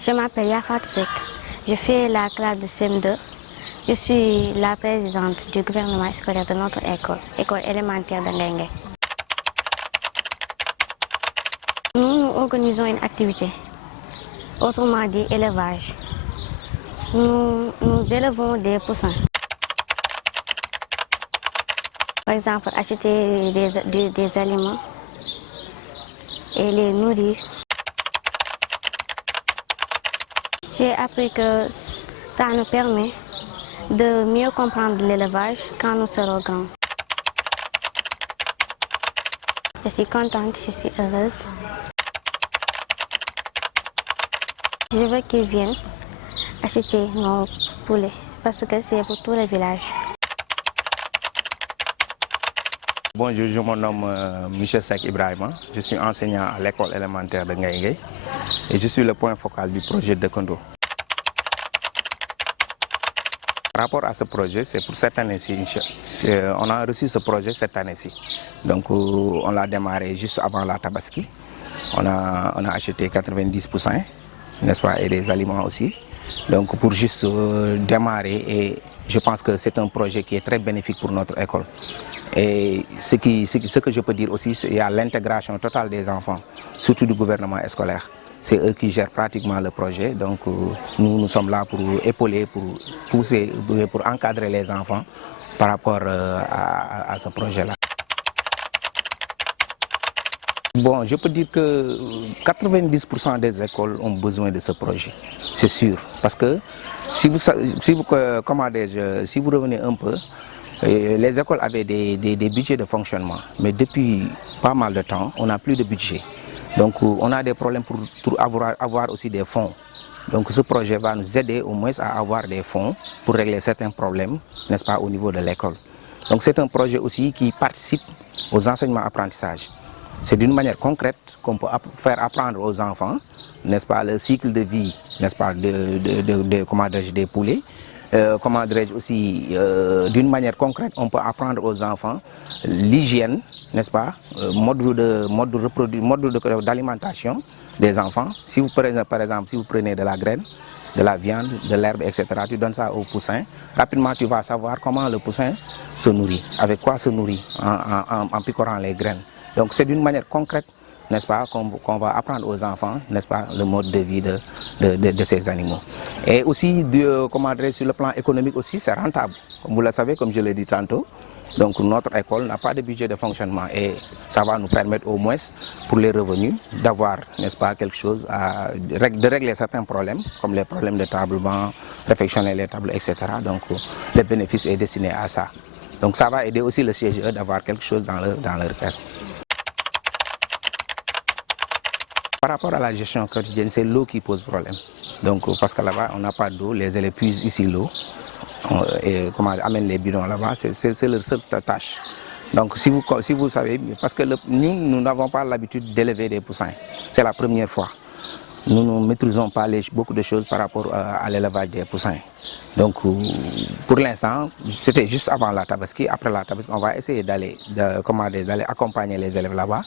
Je m'appelle Yafat Sek. Je fais la classe de CM2. Je suis la présidente du gouvernement scolaire de notre école, école élémentaire de Nguengue. Nous organisons une activité, autrement dit élevage. Nous élevons des poussins. Par exemple, acheter des aliments et les nourrir. J'ai appris que ça nous permet de mieux comprendre l'élevage quand nous serons grands. Je suis contente, je suis heureuse. Je veux qu'ils viennent acheter nos poulets parce que c'est pour tout le village. Bonjour, je me nomme Michel Sek Ibrahima. Je suis enseignant à l'école élémentaire de Nguengue et je suis le point focal du projet Dekondo. Par rapport à ce projet, c'est pour cette année-ci. On a reçu ce projet cette année-ci. Donc on l'a démarré juste avant la Tabaski. On a acheté 90 poussins, n'est-ce pas, et des aliments aussi. Donc pour juste démarrer, et je pense que c'est un projet qui est très bénéfique pour notre école. Et ce que je peux dire aussi, c'est qu'il y a l'intégration totale des enfants, surtout du gouvernement scolaire. C'est eux qui gèrent pratiquement le projet, donc nous sommes là pour épauler, pour pousser, pour encadrer les enfants par rapport à ce projet-là. Bon, je peux dire que 90% des écoles ont besoin de ce projet, c'est sûr. Parce que si vous revenez un peu, les écoles avaient des budgets de fonctionnement, mais depuis pas mal de temps, on n'a plus de budget. Donc on a des problèmes pour avoir aussi des fonds. Donc ce projet va nous aider au moins à avoir des fonds pour régler certains problèmes, n'est-ce pas, au niveau de l'école. Donc c'est un projet aussi qui participe aux enseignements-apprentissages. C'est d'une manière concrète qu'on peut faire apprendre aux enfants, n'est-ce pas, le cycle de vie, n'est-ce pas, des poulets. Comment dirais-je aussi, d'une manière concrète, on peut apprendre aux enfants l'hygiène, n'est-ce pas, mode d'alimentation des enfants. Si vous prenez, par exemple, si vous prenez de la graine, de la viande, de l'herbe, etc., tu donnes ça au poussin, rapidement tu vas savoir comment le poussin se nourrit, avec quoi se nourrit en picorant les graines. Donc c'est d'une manière concrète, n'est-ce pas, qu'on va apprendre aux enfants, n'est-ce pas, le mode de vie de ces animaux. Et aussi, sur le plan économique aussi, c'est rentable. Comme vous le savez, comme je l'ai dit tantôt, donc notre école n'a pas de budget de fonctionnement et ça va nous permettre au moins, pour les revenus, d'avoir, n'est-ce pas, quelque chose, de régler certains problèmes, comme les problèmes de tablement, réfectionner les tables, etc. Donc le bénéfice est destiné à ça. Donc ça va aider aussi le CGE d'avoir quelque chose dans leur caisse. Par rapport à la gestion quotidienne, c'est l'eau qui pose problème. Donc, parce que là-bas, on n'a pas d'eau, les élèves puisent ici l'eau et amènent les bidons là-bas, c'est leur seule tâche. Donc, si vous savez, parce que nous n'avons pas l'habitude d'élever des poussins, c'est la première fois. Nous ne maîtrisons pas beaucoup de choses par rapport à l'élevage des poussins. Donc, pour l'instant, c'était juste avant la Tabaski. Après la Tabaski, on va essayer d'aller accompagner les élèves là-bas,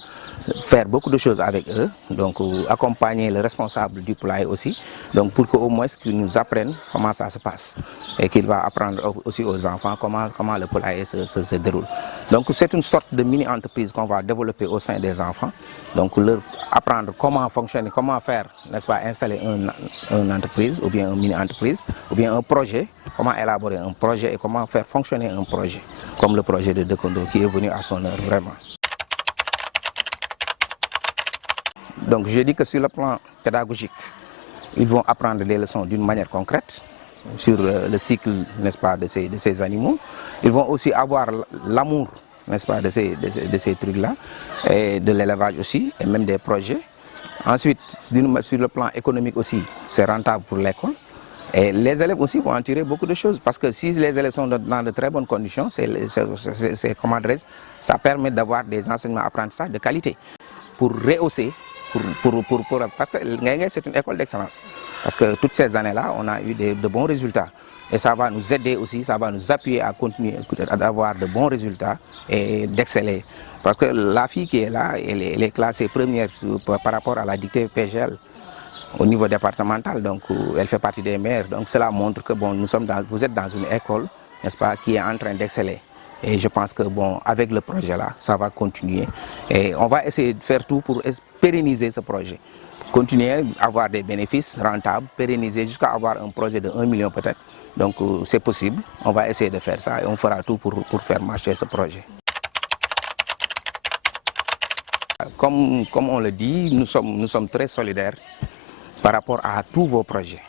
faire beaucoup de choses avec eux, donc accompagner le responsable du poulailler aussi, donc pour qu'au moins qu'ils nous apprennent comment ça se passe et qu'il va apprendre aussi aux enfants comment le poulailler se déroule. Donc c'est une sorte de mini-entreprise qu'on va développer au sein des enfants, donc leur apprendre comment fonctionner, comment faire, n'est-ce pas, installer une entreprise ou bien une mini-entreprise ou bien un projet, comment élaborer un projet et comment faire fonctionner un projet, comme le projet de Dekondo qui est venu à son heure vraiment. Donc je dis que sur le plan pédagogique, ils vont apprendre les leçons d'une manière concrète sur le cycle, n'est-ce pas, de ces animaux. Ils vont aussi avoir l'amour, n'est-ce pas, de ces trucs-là, et de l'élevage aussi, et même des projets. Ensuite, sur le plan économique aussi, c'est rentable pour l'école. Et les élèves aussi vont en tirer beaucoup de choses, parce que si les élèves sont dans de très bonnes conditions, ça permet d'avoir des enseignements-apprentissages de qualité pour rehausser. Parce que Nguengue, c'est une école d'excellence. Parce que toutes ces années-là, on a eu de bons résultats. Et ça va nous aider aussi, ça va nous appuyer à continuer d'avoir de bons résultats et d'exceller. Parce que la fille qui est là, elle est classée première par rapport à la dictée PGL. au niveau départemental, donc elle fait partie des meilleures. Donc cela montre que bon, vous êtes dans une école, n'est-ce pas, qui est en train d'exceller. Et je pense que bon, avec le projet là, ça va continuer. Et on va essayer de faire tout pour pérenniser ce projet. Continuer à avoir des bénéfices rentables, pérenniser jusqu'à avoir un projet de 1 million peut-être. Donc c'est possible, on va essayer de faire ça et on fera tout pour faire marcher ce projet. Comme on le dit, nous sommes très solidaires par rapport à tous vos projets.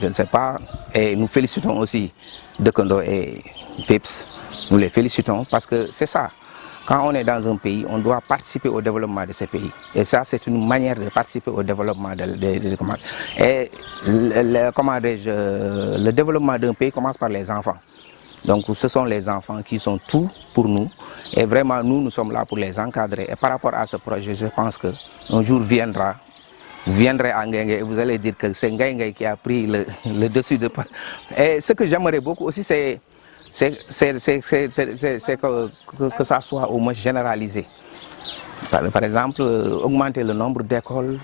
Je ne sais pas, et nous félicitons aussi Dekondo et FIPS, nous les félicitons parce que c'est ça. Quand on est dans un pays, on doit participer au développement de ce pays. Et ça, c'est une manière de participer au développement Et le développement d'un pays commence par les enfants. Donc ce sont les enfants qui sont tout pour nous. Et vraiment, nous sommes là pour les encadrer. Et par rapport à ce projet, je pense qu'un jour viendra. Vous viendrez à Nguengue et vous allez dire que c'est Nguengue qui a pris le dessus de... Et ce que j'aimerais beaucoup aussi, c'est que ça soit au moins généralisé. Par exemple, augmenter le nombre d'écoles.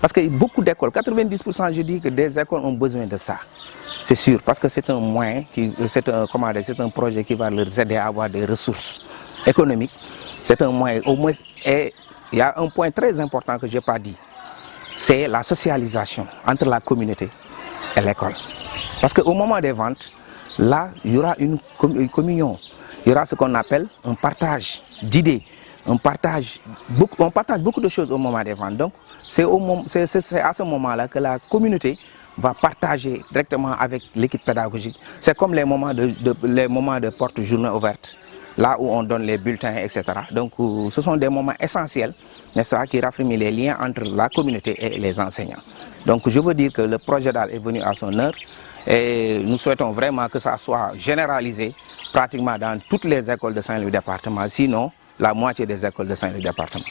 Parce que beaucoup d'écoles, 90%, je dis que des écoles ont besoin de ça. C'est sûr, parce que c'est un moyen, c'est un projet qui va leur aider à avoir des ressources économiques. C'est un moyen, au moins, et il y a un point très important que je n'ai pas dit. C'est la socialisation entre la communauté et l'école. Parce qu'au moment des ventes, là, il y aura une communion. Il y aura ce qu'on appelle un partage d'idées. On partage beaucoup de choses au moment des ventes. Donc, c'est à ce moment-là que la communauté va partager directement avec l'équipe pédagogique. C'est comme les moments de porte-journée ouverte, là où on donne les bulletins, etc. Donc, ce sont des moments essentiels, n'est-ce pas, qui raffermit les liens entre la communauté et les enseignants. Donc, je veux dire que le projet DAL est venu à son heure. Et nous souhaitons vraiment que ça soit généralisé pratiquement dans toutes les écoles de Saint-Louis département, sinon la moitié des écoles de Saint-Louis département.